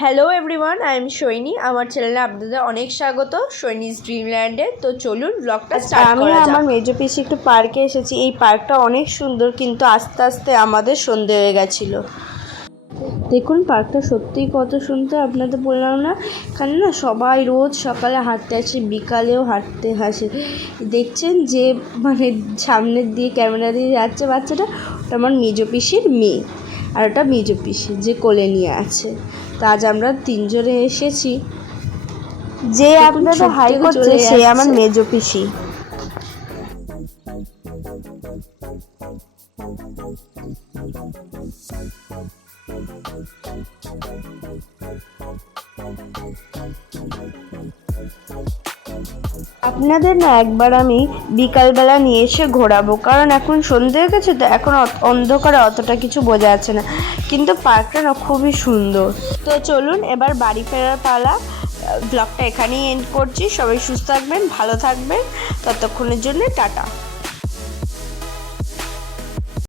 Hello everyone, I am Saini. আমার চ্যানেলে আপনাদের অনেক স্বাগত, সৈনিস ড্রিমল্যান্ডে। তো চলুন ব্লগটা স্টার্ট আমি করা যাক। আমার মেজো পিসি একটু পার্কে এসেছি। এই পার্কটা অনেক সুন্দর, কিন্তু আস্তে আস্তে আমাদের সন্ধে হয়ে গেছিলো। দেখুন পার্কটা সত্যিই কত সুন্দর, আপনাদের বললাম না, এখানে না সবাই রোজ সকালে হাঁটতে আসে, বিকালেও হাঁটতে আসে। দেখছেন যে মানে সামনের দিয়ে ক্যামেরা দিয়ে যাচ্ছে বাচ্চাটা, ওটা আমার মেজো পিসির মেয়ে, আর ওটা মেজো পিসি যে কোলে নিয়ে আছে। তো আজ আমরা তিনজনে এসেছি। যে আপনাদের হাই করছে সে আমার মেজো পিসি। আপনাদের না একবার আমি বিকালবেলা নিয়ে এসে ঘোরাবো, কারণ এখন সন্ধে হয়ে গেছে তো এখন অন্ধকারে অতটা কিছু বোঝা যাচ্ছে না, কিন্তু পার্কটা না খুবই সুন্দর। তো চলুন এবার বাড়ি ফেরার পালা। ব্লগটা এখানেই এন্ড করছি। সবাই সুস্থ থাকবেন, ভালো থাকবেন, ততক্ষণের জন্য টাটা।